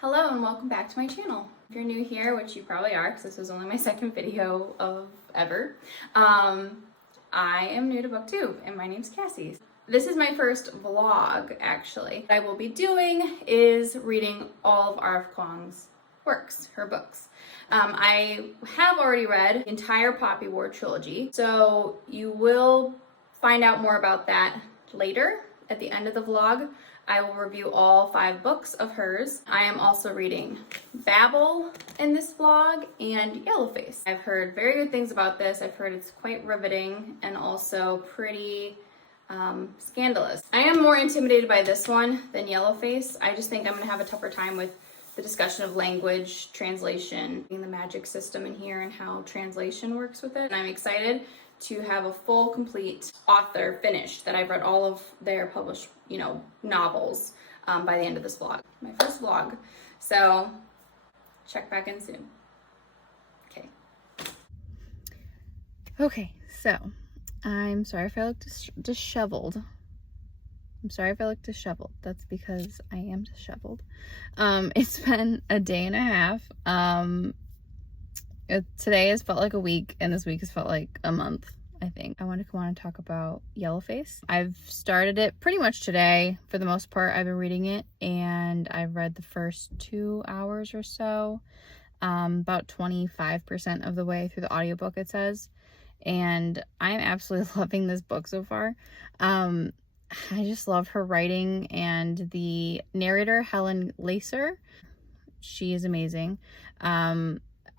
Hello and welcome back to my channel. If you're new here, which you probably are because this was only my second video of ever, I am new to booktube and my name's Cassie. This is my first vlog actually. What I will be doing is reading all of RF Kuang's works, her books. I have already read the entire Poppy War trilogy, so you will find out more about that later at the end of the vlog. I will review all 5 books of hers. I am also reading Babel in this vlog and Yellowface. I've heard very good things about this. I've heard it's quite riveting and also pretty scandalous. I am more intimidated by this one than Yellowface. I just think I'm gonna have a tougher time with the discussion of language, translation, the magic system in here and how translation works with it. And I'm excited to have a full, complete author finished, that I've read all of their published, novels by the end of this vlog. My first vlog. So check back in soon. Okay, so I'm sorry if I look disheveled. That's because I am disheveled. It's been a day and a half. Today has felt like a week, and this week has felt like a month, I think. I want to come on and talk about Yellowface. I've started it pretty much today. For the most part, I've been reading it, and I've read the first 2 hours or so, about 25% of the way through the audiobook, it says. And I'm absolutely loving this book so far. I just love her writing, and the narrator, Helen Lacer, she is amazing.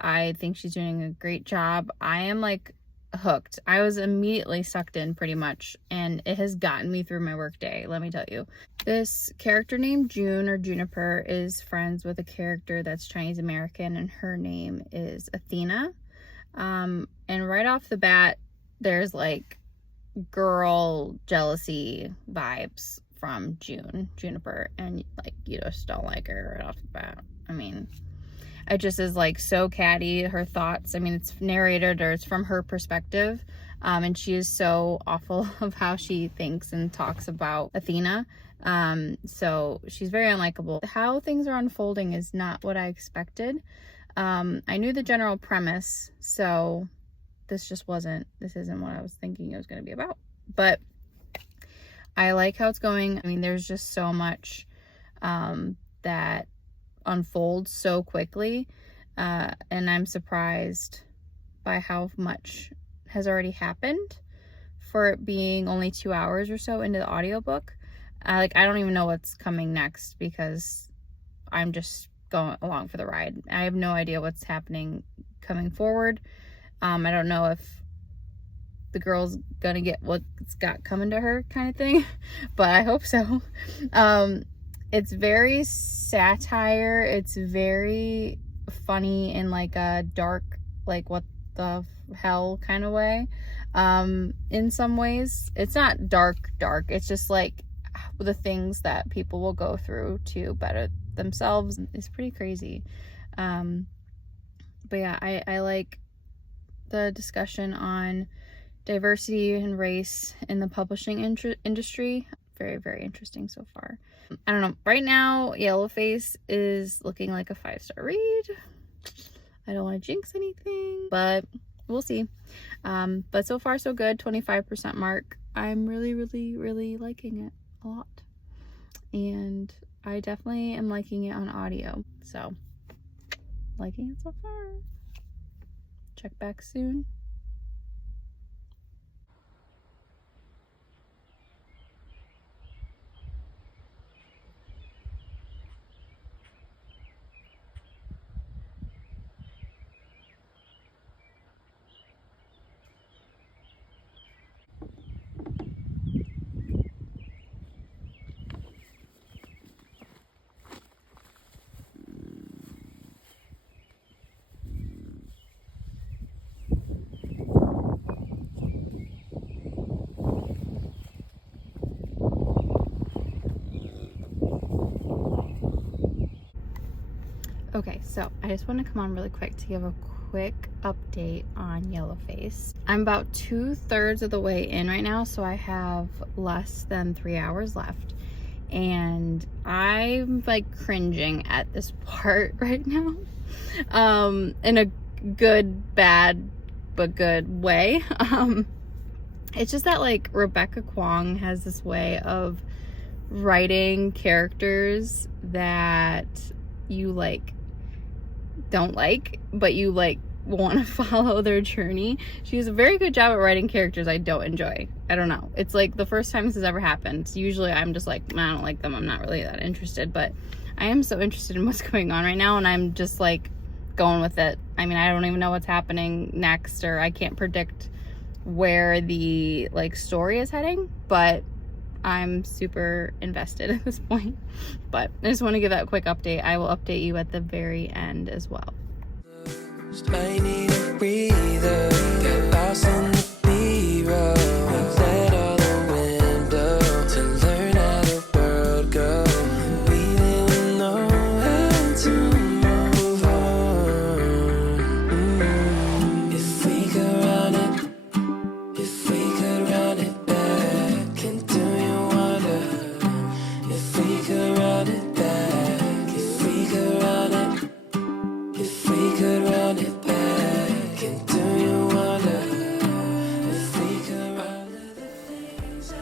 I think she's doing a great job. I am like hooked. I was immediately sucked in pretty much, and it has gotten me through my work day, let me tell you. This character named June, or Juniper, is friends with a character that's Chinese American, and her name is Athena. And right off the bat, there's like girl jealousy vibes from Juniper, and like you just don't like her right off the bat. I mean, it just is like so catty, her thoughts. I mean, it's narrated, or it's from her perspective, and she is so awful of how she thinks and talks about Athena. So she's very unlikable. How things are unfolding is not what I expected. I knew the general premise, so this isn't what I was thinking it was going to be about. But I like how it's going. I mean, there's just so much that unfolds so quickly, and I'm surprised by how much has already happened for it being only 2 hours or so into the audiobook. I don't even know what's coming next, because I'm just going along for the ride. I have no idea what's happening coming forward. I don't know if the girl's gonna get what's got coming to her kind of thing, but I hope so. It's very satire. It's very funny in like a dark, like what the hell kind of way. In some ways, it's not dark. It's just like the things that people will go through to better themselves. It's pretty crazy. But yeah, I like the discussion on diversity and race in the publishing industry. Very, very interesting so far. I don't know. Right now, Yellowface is looking like a 5-star read. I don't want to jinx anything, but we'll see. But so far, so good. 25% mark. I'm really, really, really liking it a lot. And I definitely am liking it on audio. So, liking it so far. Check back soon. Okay, so I just want to come on really quick to give a quick update on Yellowface. I'm about 2/3 of the way in right now, so I have less than 3 hours left. and I'm like cringing at this part right now, in a good, bad, but good way. It's just that like Rebecca Kuang has this way of writing characters that you like don't like, but you like want to follow their journey. She does a very good job at writing characters I don't enjoy. I don't know. It's like the first time this has ever happened. Usually I'm just like, I don't like them. I'm not really that interested, but I am so interested in what's going on right now, and I'm just like going with it. I mean, I don't even know what's happening next, or I can't predict where the like story is heading, but I'm super invested at this point. But I just want to give that quick update. I will update you at the very end as well. I need a breather, get lost in the B-roll, let all the wind blow, to learn how the world goes. We didn't know how to move on. If we could run it, if we could run it back, and do you wonder? If we could run it back, if we could run it, if we could run it back, and do you wonder? If we could run the things I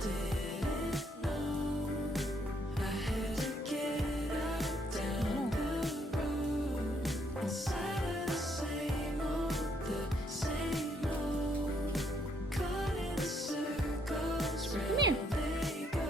didn't know, I had to get out down the road, inside of the same old, caught in the circles where they go.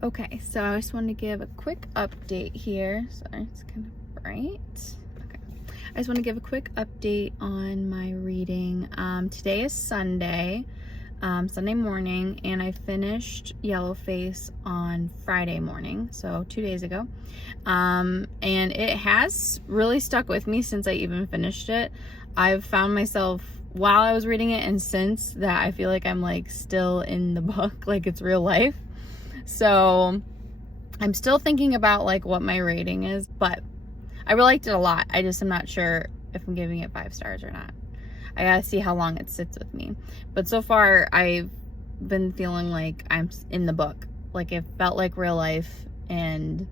Okay, so I just wanted to give a quick update here. Sorry, it's kind of bright. Okay, I just want to give a quick update on my reading. Today is Sunday, Sunday morning, and I finished Yellowface on Friday morning, so 2 days ago. And it has really stuck with me since I even finished it. I've found myself while I was reading it and since that I feel like I'm like still in the book, like it's real life. So I'm still thinking about like what my rating is, but I really liked it a lot. I just am not sure if I'm giving it 5 stars or not. I gotta see how long it sits with me. But so far I've been feeling like I'm in the book. Like it felt like real life, and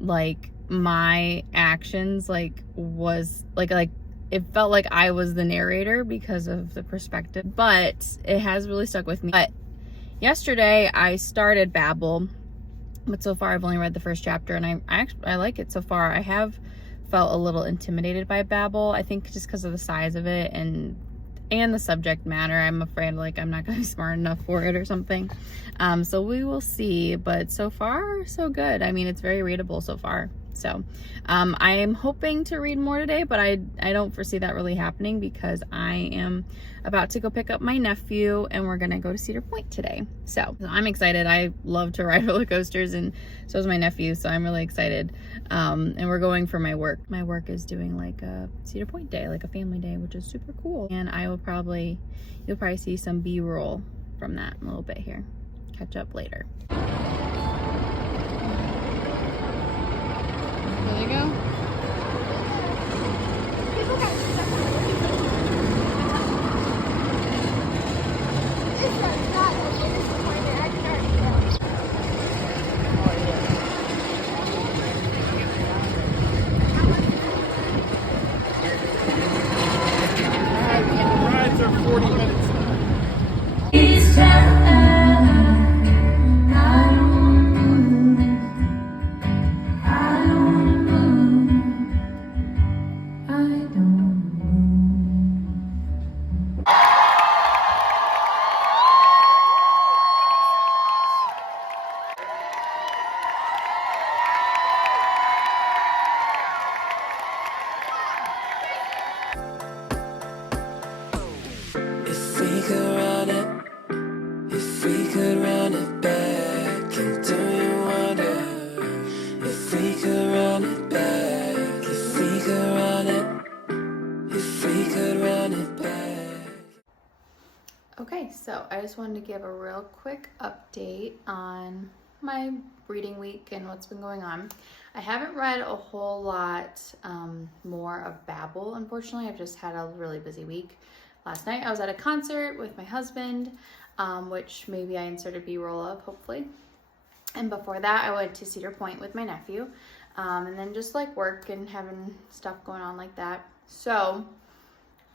like my actions like was like it felt like I was the narrator because of the perspective, but it has really stuck with me. But yesterday I started Babel, but so far I've only read the first chapter, and I like it so far. I have felt a little intimidated by Babel, I think just because of the size of it and the subject matter. I'm afraid like I'm not gonna be smart enough for it or something. So we will see, but so far so good. I mean, it's very readable so far. So I am hoping to read more today, but I don't foresee that really happening because I am about to go pick up my nephew, and we're gonna go to Cedar Point today. So I'm excited. I love to ride roller coasters, and so is my nephew, so I'm really excited. And we're going for my work. My work is doing like a Cedar Point day, like a family day, which is super cool. And you'll probably see some B-roll from that in a little bit here. Catch up later. There you go. Rides are 40 minutes. If we could run it, if we could run it back, and do you wonder? If we could run it back, if we could run it, if we could run it back. Okay, so I just wanted to give a real quick update on my reading week and what's been going on. I haven't read a whole lot more of Babel, unfortunately. I've just had a really busy week. Last night I was at a concert with my husband, which maybe I inserted B-roll of, hopefully. And before that I went to Cedar Point with my nephew, and then just like work and having stuff going on like that. So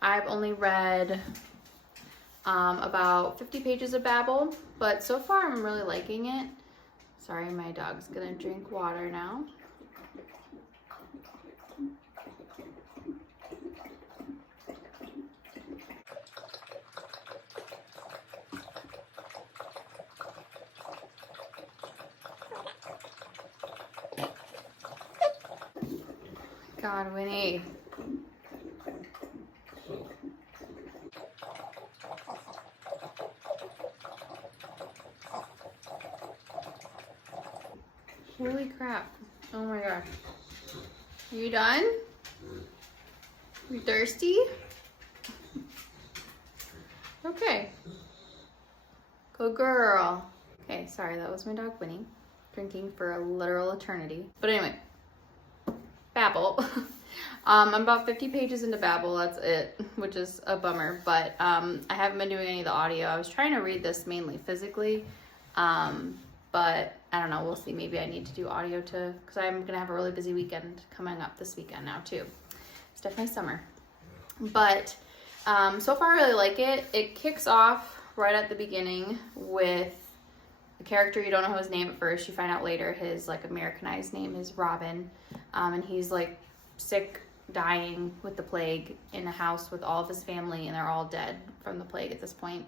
I've only read about 50 pages of Babel, but so far I'm really liking it. Sorry, my dog's gonna drink water now. God, Winnie. Holy crap. Oh my gosh. Are you done? You thirsty? Okay. Good girl. Okay, sorry, that was my dog Winnie drinking for a literal eternity. But anyway, Babel. I'm about 50 pages into Babel, that's it, which is a bummer, but I haven't been doing any of the audio. I was trying to read this mainly physically, but I don't know, we'll see. Maybe I need to do audio too, because I'm going to have a really busy weekend coming up this weekend now too. It's definitely summer. But so far I really like it. It kicks off right at the beginning with a character. You don't know his name at first. You find out later his like Americanized name is Robin, and he's like sick, dying with the plague in a house with all of his family, and they're all dead from the plague at this point.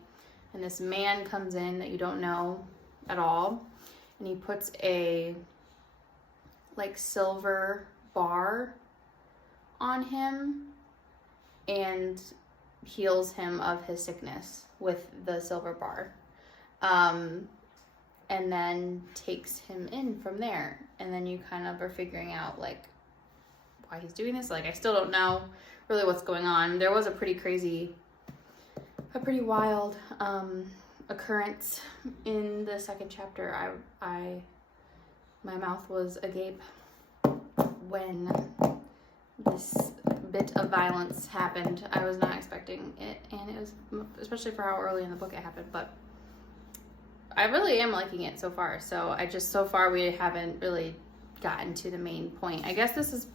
And this man comes in that you don't know at all, and he puts a like silver bar on him and heals him of his sickness with the silver bar, and then takes him in from there. And then you kind of are figuring out like why he's doing this. Like, I still don't know really what's going on. There was a pretty wild occurrence in the second chapter. My mouth was agape when this bit of violence happened. I was not expecting it, and it was, especially for how early in the book it happened, but I really am liking it so far. So far we haven't really gotten to the main point. I guess this is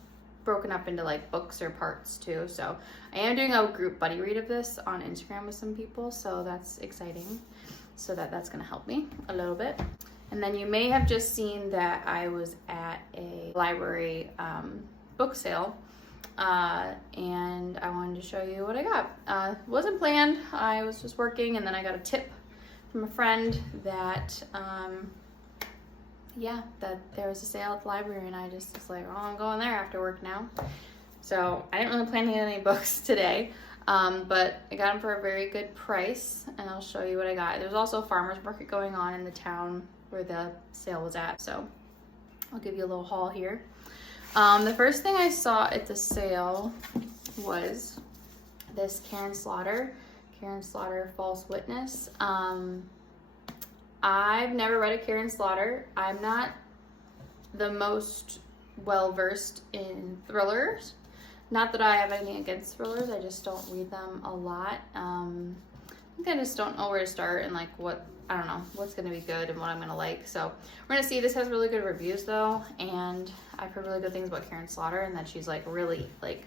broken up into like books or parts too. So I am doing a group buddy read of this on Instagram with some people, so that's exciting. So that's going to help me a little bit. And then you may have just seen that I was at a library book sale, and I wanted to show you what I got. Wasn't planned. I was just working, and then I got a tip from a friend that that there was a sale at the library, and I just was like, oh, I'm going there after work now. So I didn't really plan to get any books today, but I got them for a very good price, and I'll show you what I got. There's also a farmer's market going on in the town where the sale was at, so I'll give you a little haul here. The first thing I saw at the sale was this Karen Slaughter False Witness. I've never read a Karen Slaughter. I'm not the most well-versed in thrillers. Not that I have anything against thrillers, I just don't read them a lot. I think I just don't know where to start and like I don't know what's gonna be good and what I'm gonna like. So we're gonna see. This has really good reviews though, and I've heard really good things about Karen Slaughter and that she's like really like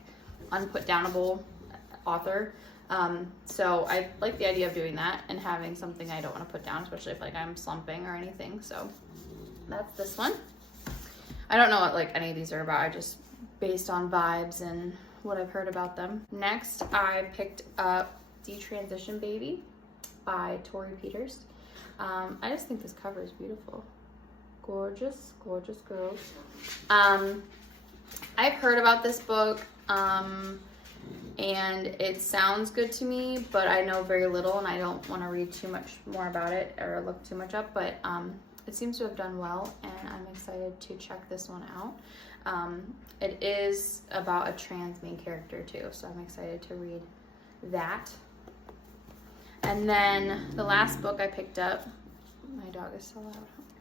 unputdownable author. So I like the idea of doing that and having something I don't want to put down, especially if like I'm slumping or anything. So that's this one. I don't know what like any of these are about. I just based on vibes and what I've heard about them. Next, I picked up Detransition Baby by Tori Peters. I just think this cover is beautiful. Gorgeous, gorgeous girls. I've heard about this book, and it sounds good to me, but I know very little and I don't want to read too much more about it or look too much up, but it seems to have done well, and I'm excited to check this one out. It is about a trans main character too, so I'm excited to read that. And then the last book I picked up, my dog is so loud, oh my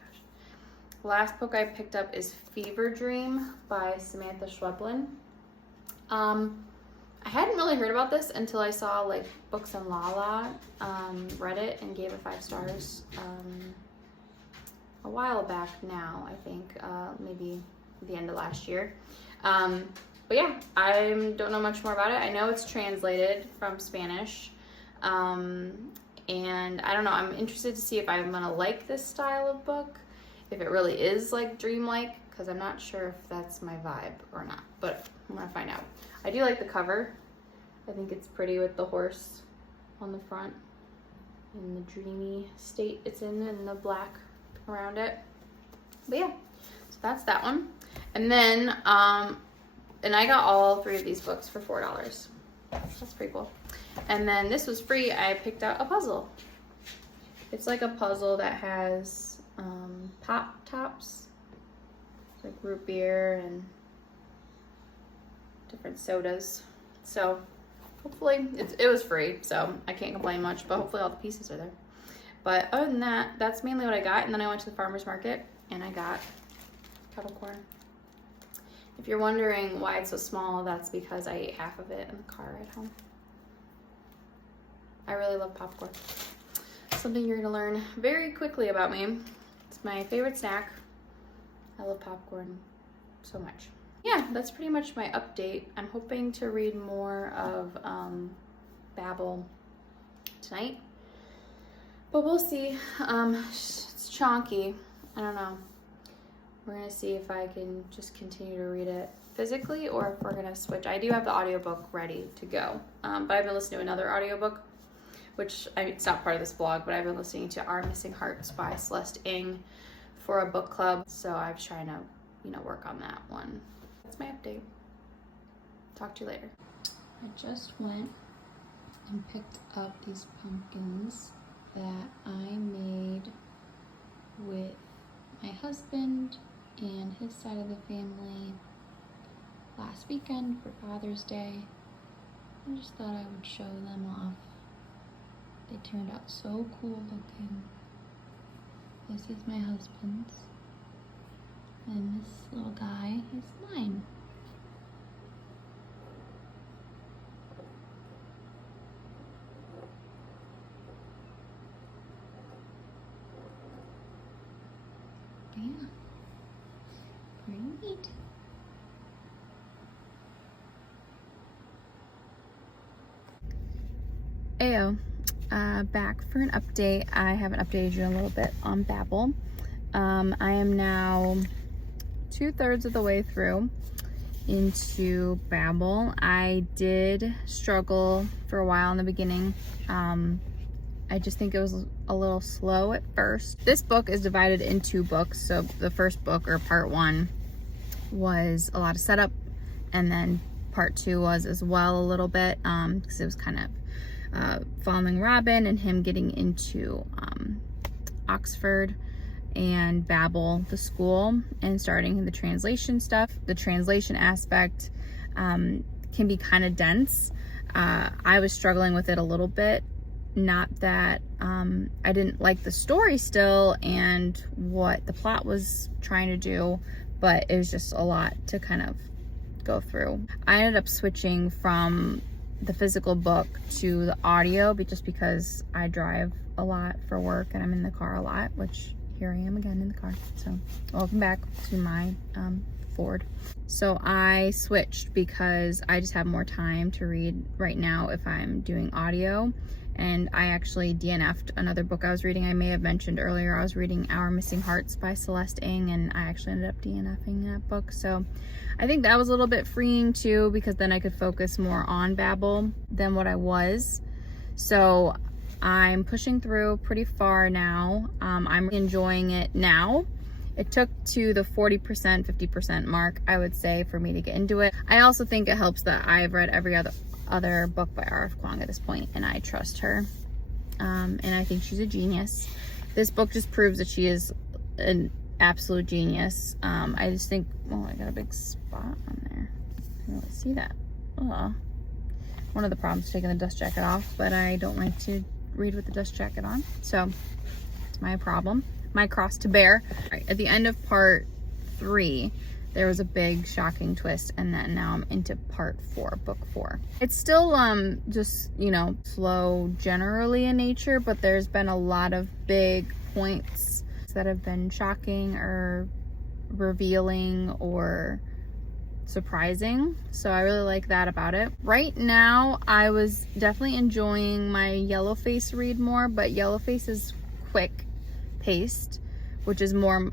The last book I picked up is Fever Dream by Samantha Schweblin. I hadn't really heard about this until I saw like Books and Lala read it and gave it 5 stars a while back now, I think, maybe the end of last year. But yeah, I don't know much more about it. I know it's translated from Spanish. And I don't know, I'm interested to see if I'm gonna like this style of book, if it really is like dreamlike, because I'm not sure if that's my vibe or not, but I'm gonna find out. I do like the cover. I think it's pretty with the horse on the front and the dreamy state it's in and the black around it. But yeah, so that's that one. And then, and I got all 3 of these books for $4. That's pretty cool. And then this was free. I picked out a puzzle. It's like a puzzle that has pop tops, like root beer and different sodas. So hopefully it was free, so I can't complain much, but hopefully all the pieces are there. But other than that, that's mainly what I got. And then I went to the farmer's market and I got kettle corn. If you're wondering why it's so small, that's because I ate half of it in the car at home. I really love popcorn. Something you're gonna learn very quickly about me. It's my favorite snack. I love popcorn so much. Yeah, that's pretty much my update. I'm hoping to read more of Babel tonight, but we'll see. It's chonky. I don't know. We're gonna see if I can just continue to read it physically or if we're gonna switch. I do have the audiobook ready to go, but I've been listening to another audiobook, which it's not part of this blog, but I've been listening to Our Missing Hearts by Celeste Ng for a book club. So I'm trying to, work on that one. That's my update. Talk to you later. I just went and picked up these pumpkins that I made with my husband and his side of the family last weekend for Father's Day. I just thought I would show them off. They turned out so cool looking. This is my husband's, and this little guy is mine. Yeah, pretty neat. Ayo. Back for an update. I haven't updated you a little bit on Babel. I am now 2/3 of the way through into Babel. I did struggle for a while in the beginning. I just think it was a little slow at first. This book is divided in 2 books. So the first book, or part 1, was a lot of setup, and then part 2 was as well a little bit, because it was kind of following Robin and him getting into Oxford and Babel, the school, and starting the translation stuff. The translation aspect can be kind of dense. I was struggling with it a little bit. Not that I didn't like the story still and what the plot was trying to do, but it was just a lot to kind of go through. I ended up switching from the physical book to the audio, just because I drive a lot for work and I'm in the car a lot, which here I am again in the car. So welcome back to my Ford. So I switched because I just have more time to read right now if I'm doing audio. And I actually DNF'd another book I was reading. I may have mentioned earlier I was reading Our Missing Hearts by Celeste Ng, and I actually ended up DNFing that book. So I think that was a little bit freeing too, because then I could focus more on Babel than what I was. So I'm pushing through pretty far now. I'm enjoying it now. It took to the 40%, 50% mark, I would say, for me to get into it. I also think it helps that I've read every other book by RF Kuang at this point, and I trust her. And I think she's a genius. This book just proves that she is an absolute genius. I just think, oh, I got a big spot on there. I don't see that. Oh. One of the problems is taking the dust jacket off, but I don't like to read with the dust jacket on, so it's my problem. my cross to bear. Right, at the end of part 3, there was a big shocking twist, and then now I'm into part 4, book 4. It's still just, you know, slow generally in nature, but there's been a lot of big points that have been shocking or revealing or surprising, so I really like that about it. Right now I was definitely enjoying my Yellowface read more, but Yellowface is quick paced, which is more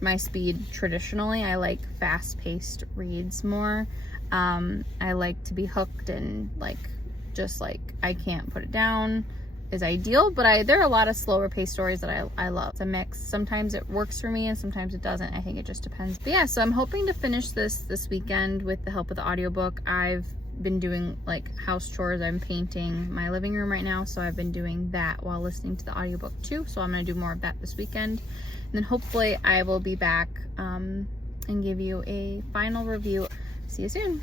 my speed traditionally. I like fast-paced reads more. I like to be hooked and like just like I can't put it down is ideal, but there are a lot of slower paced stories that I love. It's a mix. Sometimes it works for me and sometimes it doesn't. I think it just depends. But yeah, so I'm hoping to finish this weekend with the help of the audiobook. I've been doing like house chores. I'm painting my living room right now, so I've been doing that while listening to the audiobook too. So I'm gonna do more of that this weekend. And then hopefully I will be back and give you a final review. See you soon.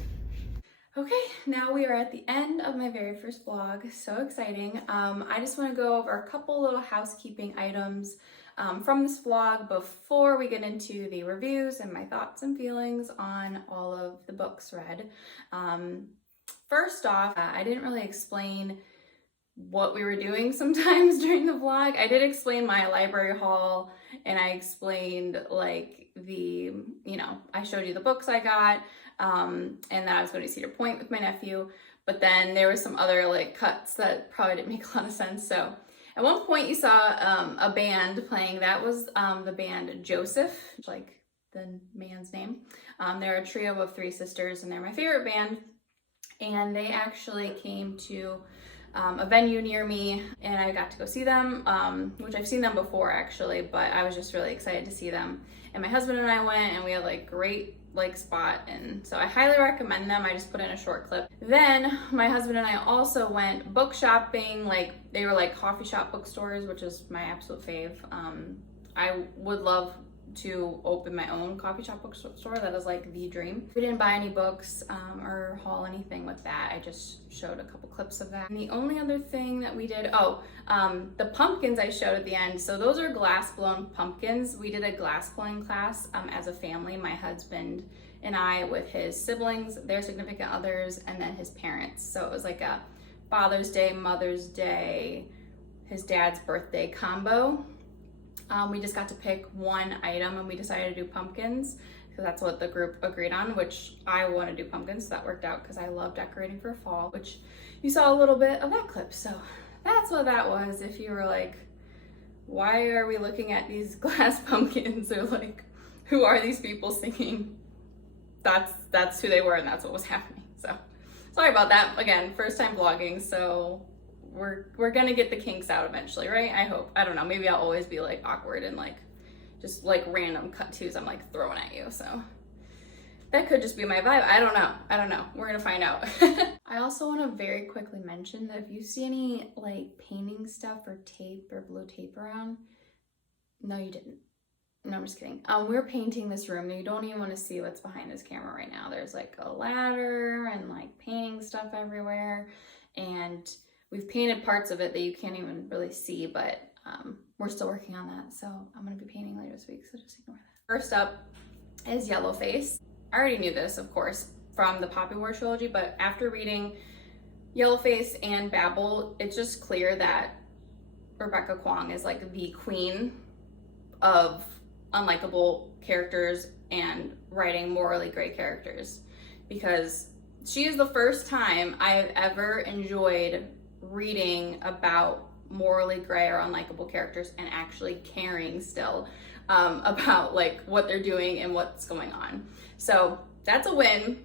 Okay, now we are at the end of my very first vlog. So exciting. I just want to go over a couple little housekeeping items from this vlog before we get into the reviews and my thoughts and feelings on all of the books read. First off, I didn't really explain what we were doing sometimes during the vlog. I did explain my library haul, and I explained like I showed you the books I got, and that I was going to Cedar Point with my nephew, but then there was some other like cuts that probably didn't make a lot of sense. So at one point you saw a band playing. That was the band Joseph, like the man's name. They're a trio of 3 sisters, and they're my favorite band, and they actually came to a venue near me, and I got to go see them, which I've seen them before actually, but I was just really excited to see them. And my husband and I went, and we had like great like spot, and so I highly recommend them. I just put in a short clip. Then my husband and I also went book shopping. Like they were like coffee shop bookstores, which is my absolute fave. I would love to open my own coffee shop bookstore. That is like the dream. We didn't buy any books or haul anything with that. I just showed a couple clips of that. And the only other thing that we did, the pumpkins I showed at the end. So those are glass blown pumpkins. We did a glass blowing class as a family, my husband and I, with his siblings, their significant others, and then his parents. So it was like a Father's Day, Mother's Day, his dad's birthday combo. We just got to pick one item, and we decided to do pumpkins because that's what the group agreed on, which I want to do pumpkins, so that worked out because I love decorating for fall, which you saw a little bit of that clip. So that's what that was. If you were like, why are we looking at these glass pumpkins, or like, who are these people singing? That's who they were, and that's what was happening. So sorry about that. Again, first time vlogging, so we're gonna get the kinks out eventually, right? I hope. I don't know, maybe I'll always be like awkward and like just like random cut twos I'm like throwing at you, so that could just be my vibe. I don't know, we're gonna find out. I also want to very quickly mention that if you see any like painting stuff or tape or blue tape around, no you didn't. No, I'm just kidding. We're painting this room. You don't even want to see what's behind this camera right now. There's like a ladder and like painting stuff everywhere, and we've painted parts of it that you can't even really see, but we're still working on that. So I'm gonna be painting later this week, so just ignore that. First up is Yellowface. I already knew this, of course, from the Poppy War trilogy, but after reading Yellowface and Babel, it's just clear that Rebecca Kuang is like the queen of unlikable characters and writing morally gray characters, because she is the first time I have ever enjoyed reading about morally gray or unlikable characters and actually caring still about like what they're doing and what's going on. So that's a win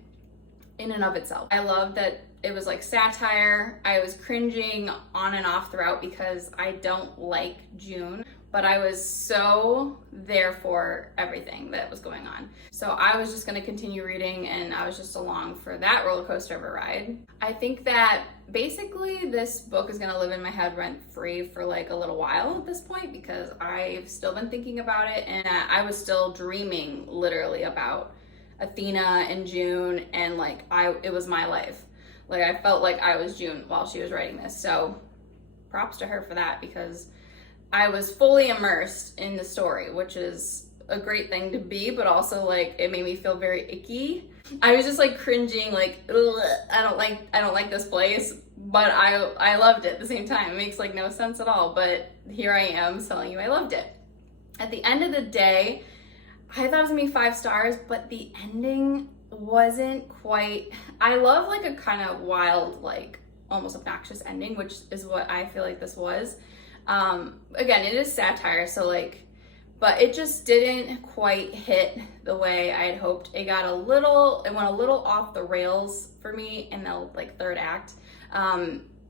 in and of itself. I love that it was like satire. I was cringing on and off throughout because I don't like June, but I was so there for everything that was going on. So I was just gonna continue reading, and I was just along for that roller coaster of a ride. I think that basically this book is gonna live in my head rent free for like a little while at this point, because I've still been thinking about it, and I was still dreaming literally about Athena and June, and like it was my life. Like I felt like I was June while she was writing this. So props to her for that, because I was fully immersed in the story, which is a great thing to be, but also like it made me feel very icky. I was just like cringing, like, ugh, I don't like this place, but I loved it at the same time. It makes like no sense at all, but here I am telling you I loved it. At the end of the day, I thought it was gonna be 5 stars, but the ending wasn't quite. I love like a kind of wild, like almost obnoxious ending, which is what I feel like this was. Again, it is satire, so like, but it just didn't quite hit the way I had hoped. It went a little off the rails for me in the like 3rd act.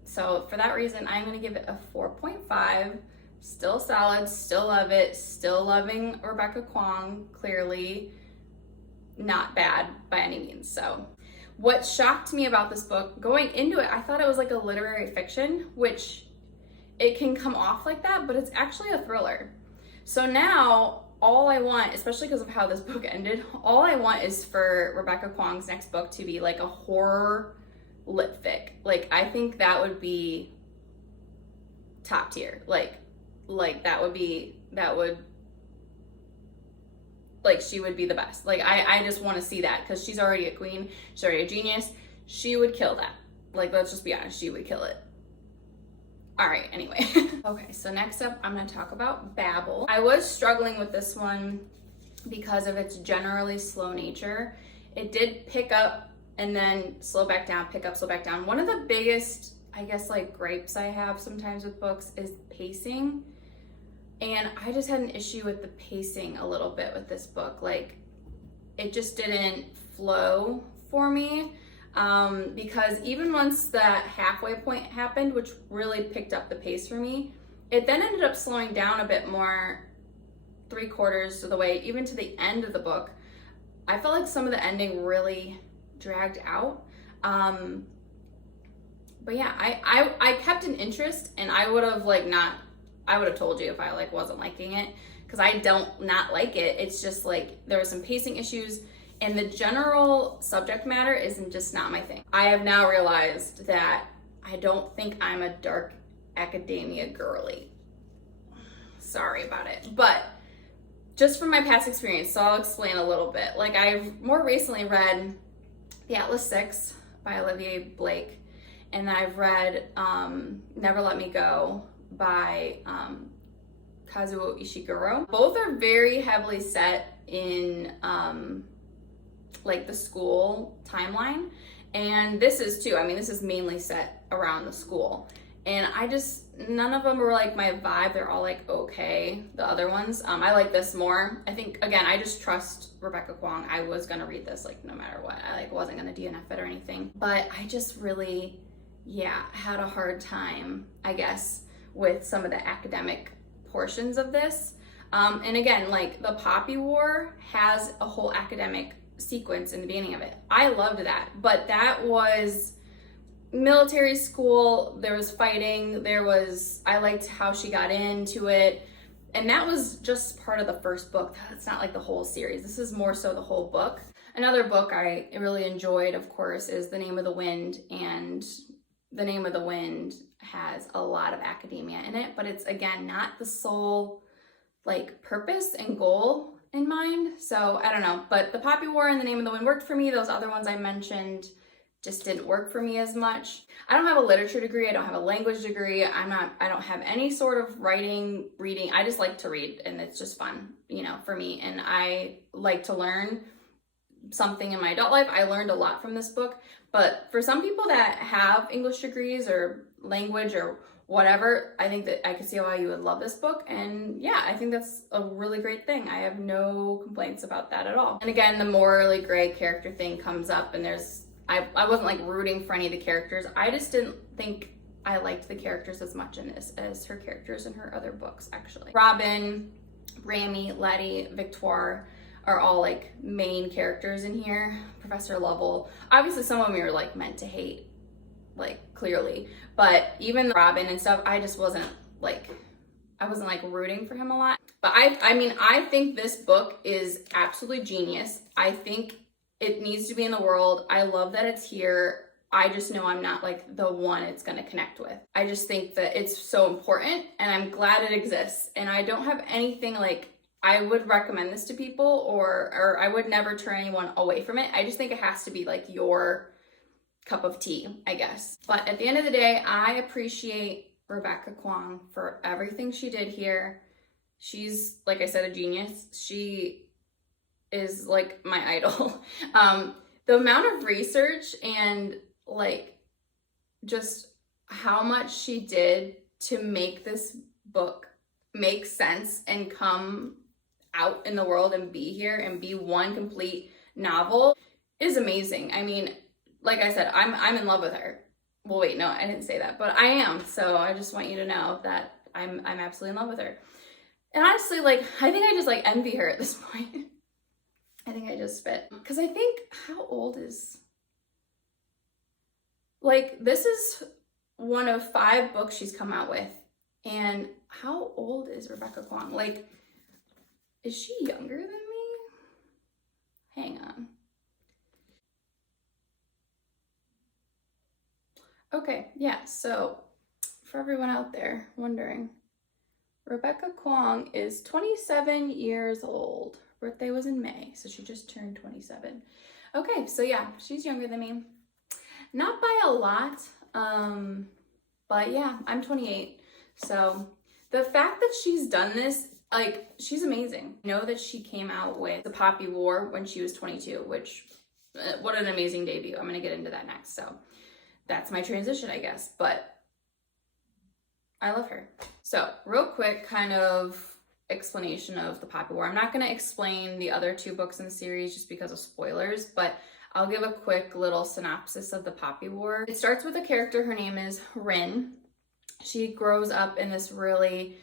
So for that reason, I'm gonna give it a 4.5. Still solid, still love it, still loving Rebecca Kuang, clearly not bad by any means. So what shocked me about this book, going into it, I thought it was like a literary fiction, which it can come off like that, but it's actually a thriller. So now all I want, especially because of how this book ended, all I want is for Rebecca Kuang's next book to be like a horror lit fic. Like I think that would be top tier. Like she would be the best. Like I just want to see that, because she's already a queen, she's already a genius. She would kill that. Like, let's just be honest, she would kill it. All right, anyway. Okay, so next up, I'm gonna talk about Babel. I was struggling with this one because of its generally slow nature. It did pick up and then slow back down, pick up, slow back down. One of the biggest, I guess, like gripes I have sometimes with books is pacing. And I just had an issue with the pacing a little bit with this book. Like, it just didn't flow for me. Because even once that halfway point happened, which really picked up the pace for me, it then ended up slowing down a bit more 3/4 of the way, even to the end of the book. I felt like some of the ending really dragged out. But yeah, I kept an interest, and I would have told you if I like wasn't liking it, because I don't not like it. It's just like there were some pacing issues, and the general subject matter isn't just not my thing. I have now realized that I don't think I'm a dark academia girly. Sorry about it. But just from my past experience, so I'll explain a little bit. Like, I've more recently read The Atlas Six by Olivia Blake, and I've read Never Let Me Go by Kazuo Ishiguro. Both are very heavily set in like the school timeline, and this is too. I mean, this is mainly set around the school, and none of them were like my vibe. They're all like okay. The other ones, I like this more. I think, again, I just trust Rebecca Kuang. I was gonna read this like no matter what. I like wasn't gonna DNF it or anything, but I just really, had a hard time, I guess, with some of the academic portions of this. And again, like the Poppy War has a whole academic sequence in the beginning of it. I loved that, but that was military school. There was fighting. I liked how she got into it. And that was just part of the first book. It's not like the whole series. This is more so the whole book. Another book I really enjoyed, of course, is The Name of the Wind. And The Name of the Wind has a lot of academia in it, but it's, again, not the sole like purpose and goal in mind. So I don't know, but The Poppy War and The Name of the Wind worked for me. Those other ones I mentioned just didn't work for me as much. I don't have a literature degree. I don't have a language degree. I don't have any sort of reading. I just like to read, and it's just fun, for me. And I like to learn something in my adult life. I learned a lot from this book, but for some people that have English degrees or language or whatever, I think that I could see why you would love this book. And yeah, I think that's a really great thing. I have no complaints about that at all. And again, the morally gray character thing comes up, and I wasn't like rooting for any of the characters. I just didn't think I liked the characters as much in this as her characters in her other books, actually. Robin, Rami, Letty, Victoire are all like main characters in here. Professor Lovell. Obviously some of them you're like meant to hate, like clearly, but even Robin and stuff, I wasn't like rooting for him a lot. But I think this book is absolutely genius. I think it needs to be in the world. I love that it's here. I just know I'm not like the one it's going to connect with. I just think that it's so important and I'm glad it exists. And I don't have anything like I would recommend this to people or I would never turn anyone away from it. I just think it has to be like your cup of tea, I guess. But at the end of the day, I appreciate Rebecca Kuang for everything she did here. She's, like I said, a genius. She is like my idol. The amount of research and like just how much she did to make this book make sense and come out in the world and be here and be one complete novel is amazing. I mean, like I said, I'm in love with her. Well, wait, no, I didn't say that, but I am. So I just want you to know that I'm absolutely in love with her. And honestly, like, I think I just like envy her at this point. I think I just fit. Because I think, how old is... Like, this is one of 5 books she's come out with. And how old is Rebecca Kuang? Like, is she younger than me? Hang on. Okay, yeah, so for everyone out there wondering, Rebecca Kuang is 27 years old. Birthday was in May, so she just turned 27. Okay, so yeah, she's younger than me. Not by a lot, but yeah, I'm 28. So the fact that she's done this, like, she's amazing. I know that she came out with The Poppy War when she was 22, which, what an amazing debut. I'm gonna get into that next, so that's my transition, I guess, but I love her. So real quick kind of explanation of The Poppy War. I'm not going to explain the other 2 books in the series just because of spoilers, but I'll give a quick little synopsis of The Poppy War. It starts with a character, her name is Rin. She grows up in this really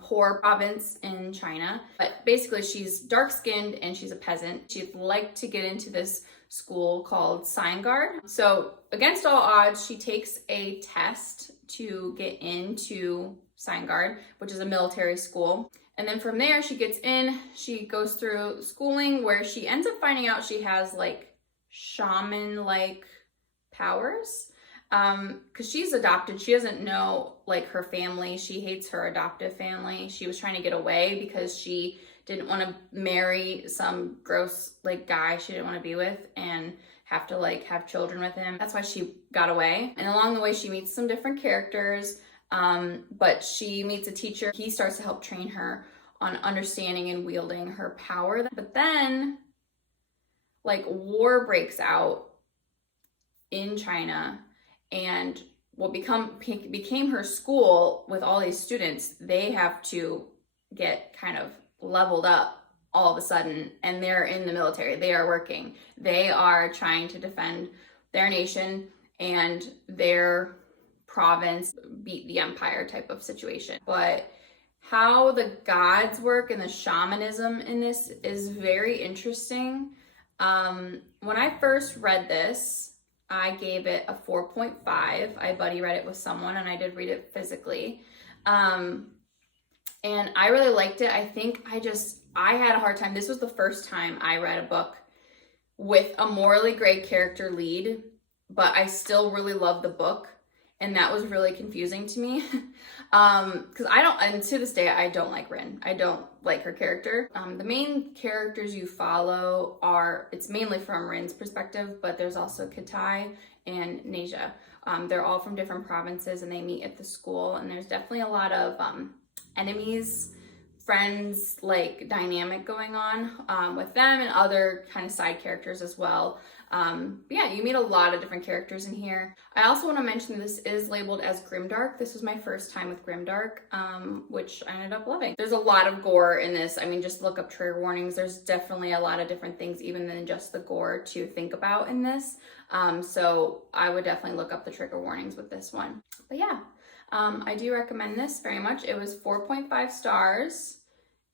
poor province in China, but basically she's dark-skinned and she's a peasant. She'd like to get into this school called Sign Guard. So against all odds, she takes a test to get into Sign Guard, which is a military school. And then from there, she gets in, she goes through schooling where she ends up finding out she has like shaman-like powers. Because she's adopted, she doesn't know like her family. She hates her adoptive family. She was trying to get away because she didn't want to marry some gross like guy she didn't want to be with and have to like have children with him. That's why she got away. And along the way, she meets some different characters. But she meets a teacher. He starts to help train her on understanding and wielding her power. But then like war breaks out in China, and what became her school with all these students, they have to get kind of leveled up all of a sudden, and they're in the military. They are working. They are trying to defend their nation and their province, beat the empire type of situation. But how the gods work and the shamanism in this is very interesting. When I first read this, I gave it a 4.5. I buddy read it with someone and I did read it physically. And I really liked it. I think I had a hard time. This was the first time I read a book with a morally gray character lead, but I still really loved the book. And that was really confusing to me. Because and to this day, I don't like Rin. I don't like her character. The main characters you follow it's mainly from Rin's perspective, but there's also Katai and Neja. They're all from different provinces and they meet at the school. And there's definitely a lot of enemies, friends, like dynamic going on with them and other kind of side characters as well. But yeah, you meet a lot of different characters in here. I also want to mention this is labeled as grimdark. This was my first time with grimdark, which I ended up loving. There's a lot of gore in this. I mean, just look up trigger warnings. There's definitely a lot of different things even than just the gore to think about in this. So I would definitely look up the trigger warnings with this one. But yeah, I do recommend this very much. It was 4.5 stars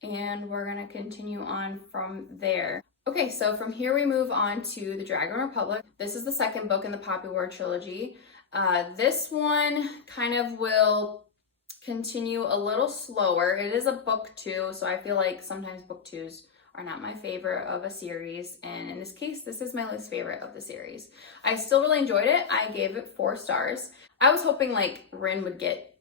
and we're gonna continue on from there. Okay, so from here we move on to the Dragon Republic. This is the second book in the Poppy War trilogy. This one kind of will continue a little slower. It is a book 2, so I feel like sometimes book 2s are not my favorite of a series, and in this case, this is my least favorite of the series. I still really enjoyed it. I gave it 4 stars. I was hoping like Rin would get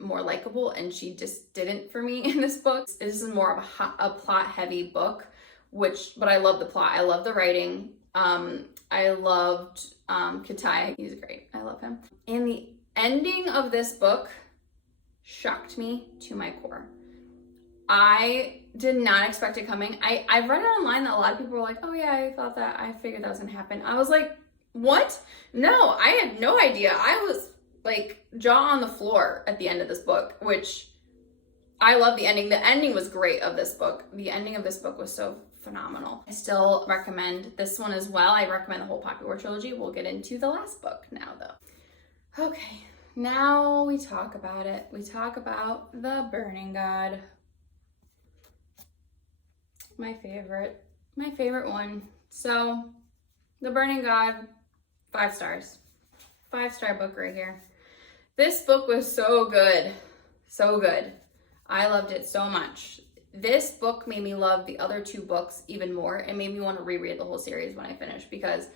more likable, and she just didn't for me in this book. This is more of a plot heavy book, but I love the plot. I love the writing. I loved Katai. He's great. I love him. And the ending of this book shocked me to my core. I did not expect it coming. I read it online that a lot of people were like, oh yeah, I figured that was gonna happen. I was like, what? No, I had no idea. I was like jaw on the floor at the end of this book, which I love the ending. The ending was great of this book. The ending of this book was so phenomenal. I still recommend this one as well. I recommend the whole Poppy War trilogy. We'll get into the last book now though. Okay, now we talk about it. We talk about the Burning God. My favorite one. So the Burning God, 5 stars. 5-star book right here. This book was so good. So good. I loved it so much. This book made me love the other 2 books even more. It made me want to reread the whole series when I finished, because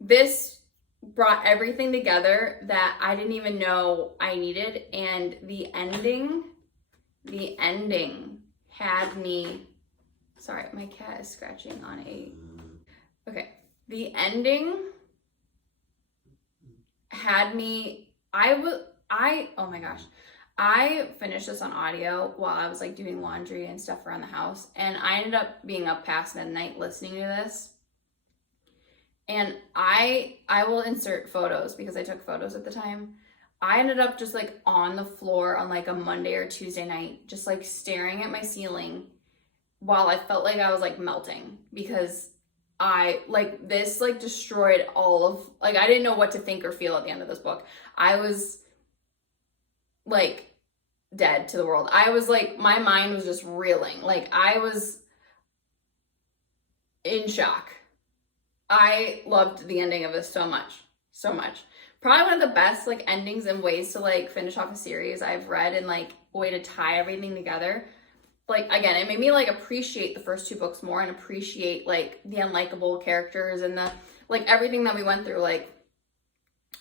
this brought everything together that I didn't even know I needed. And the ending had me, sorry, my cat is scratching on okay. The ending had me, oh my gosh. I finished this on audio while I was like doing laundry and stuff around the house, and I ended up being up past midnight listening to this. And I will insert photos because I took photos at the time. I ended up just like on the floor on like a Monday or Tuesday night, just like staring at my ceiling while I felt like I was like melting, because this destroyed all of, like, I didn't know what to think or feel at the end of this book. I was like dead to the world. I was like, my mind was just reeling. Like, I was in shock. I loved the ending of this so much. Probably one of the best like endings and ways to like finish off a series I've read, and like a way to tie everything together. Like, again, it made me like appreciate the first 2 books more, and appreciate like the unlikable characters, and the like everything that we went through like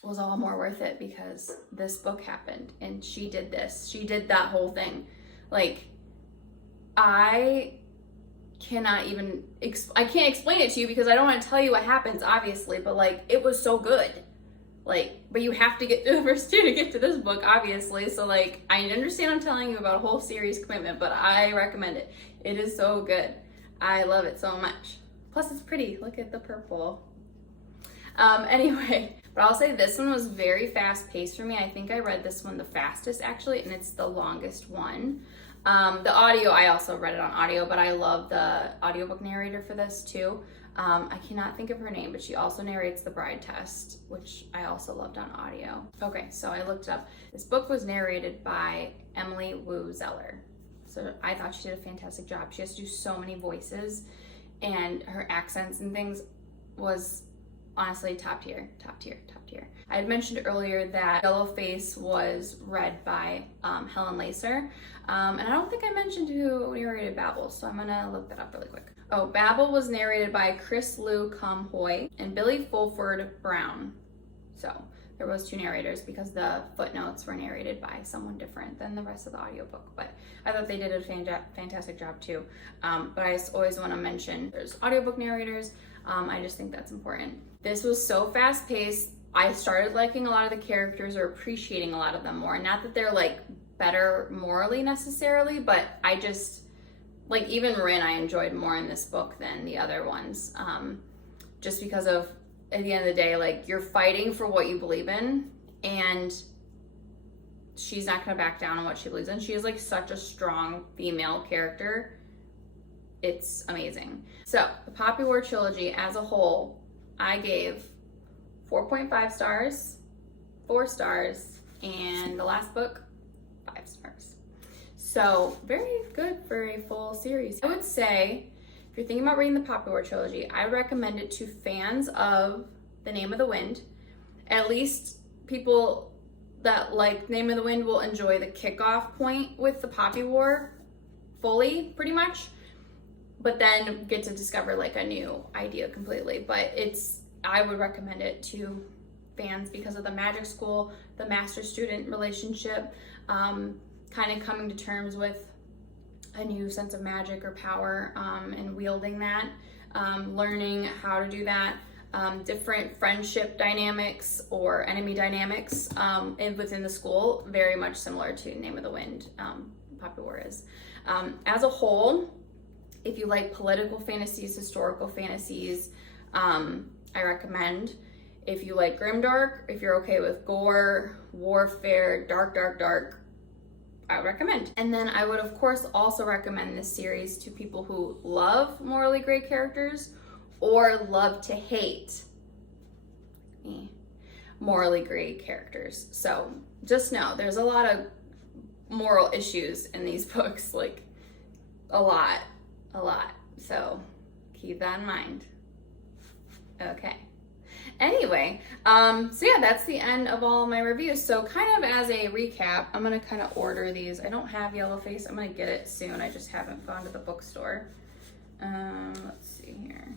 was all more worth it because this book happened and she did this. She did that whole thing. Like, I can't explain it to you because I don't want to tell you what happens, obviously, but like it was so good. Like, but you have to get through the first 2 to get to this book, obviously. So like, I understand I'm telling you about a whole series commitment, but I recommend it. It is so good. I love it so much. Plus it's pretty. Look at the purple. Anyway, but I'll say this one was very fast paced for me. I think I read this one the fastest actually, and it's the longest one. The audio, I also read it on audio, but I love the audiobook narrator for this too. I cannot think of her name, but she also narrates The Bride Test, which I also loved on audio. Okay, so I looked up. This book was narrated by Emily Wu Zeller. So I thought she did a fantastic job. She has to do so many voices, and her accents and things was honestly top tier. I had mentioned earlier that Yellowface was read by Helen Lacer, and I don't think I mentioned who narrated Babel, so I'm gonna look that up really quick. Oh, Babel was narrated by Chris Lou Cum Hoy and Billy Fulford Brown. So there was 2 narrators because the footnotes were narrated by someone different than the rest of the audiobook, but I thought they did a fantastic job too. But I always want to mention there's audiobook narrators. I just think that's important. This was so fast paced. I started liking a lot of the characters, or appreciating a lot of them more. Not that they're like better morally necessarily, but I just, like, even Rin I enjoyed more in this book than the other ones. Just because of, at the end of the day, like, you're fighting for what you believe in, and she's not gonna back down on what she believes in. She is like such a strong female character. It's amazing. So the Poppy War trilogy as a whole, I gave 4.5 stars, 4 stars, and the last book, 5 stars. So very good for a full series. I would say, if you're thinking about reading the Poppy War trilogy, I recommend it to fans of The Name of the Wind. At least people that like Name of the Wind will enjoy the kickoff point with the Poppy War fully, pretty much. but then get to discover like a new idea completely. But I would recommend it to fans because of the magic school, the master-student relationship, kind of coming to terms with a new sense of magic or power, and wielding that, learning how to do that, different friendship dynamics or enemy dynamics within the school, very much similar to Name of the Wind, Poppy War is. As a whole, if you like political fantasies, historical fantasies, I recommend. If you like grimdark, if you're okay with gore, warfare, dark, I would recommend. And then I would of course also recommend this series to people who love morally gray characters or love to hate morally gray characters. So just know there's a lot of moral issues in these books, like a lot. So keep that in mind. Okay. Anyway, so yeah, that's the end of all my reviews. So kind of as a recap, I'm gonna kind of order these. I don't have Yellowface. I'm gonna get it soon. I just haven't gone to the bookstore. Let's see here.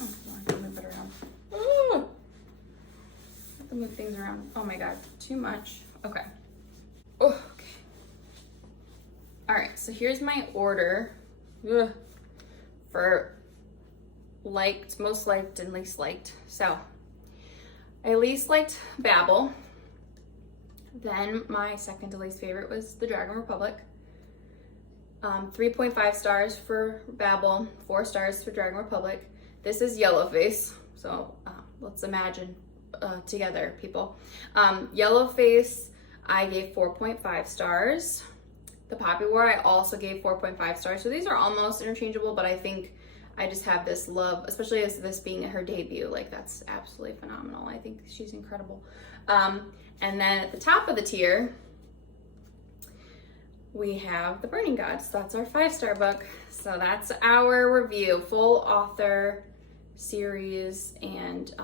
Oh, come on, move it around. Oh, I have to move things around. Oh my God, too much. Okay. Oh, okay. All right, so here's my order for liked, most liked, and least liked. So I least liked Babel. Then my second to least favorite was The Dragon Republic. 3.5 stars for Babel, 4 stars for Dragon Republic. This is Yellowface, so let's imagine together, people. Yellowface, I gave 4.5 stars. The Poppy War, I also gave 4.5 stars. So these are almost interchangeable, but I think I just have this love, especially as this being her debut. Like, that's absolutely phenomenal. I think she's incredible. And then at the top of the tier, we have The Burning Gods. That's our 5-star book. So that's our review, full author series and,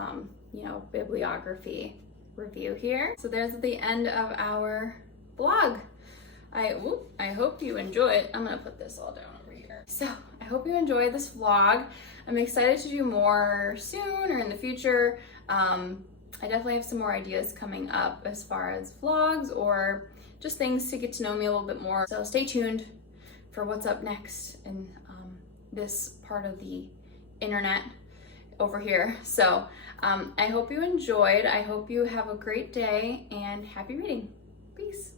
bibliography review here. So there's the end of our vlog. I hope you enjoy it. I'm gonna put this all down over here. So I hope you enjoyed this vlog. I'm excited to do more soon or in the future. I definitely have some more ideas coming up as far as vlogs or just things to get to know me a little bit more. So stay tuned for what's up next in this part of the internet over here. So I hope you enjoyed. I hope you have a great day and happy reading. Peace.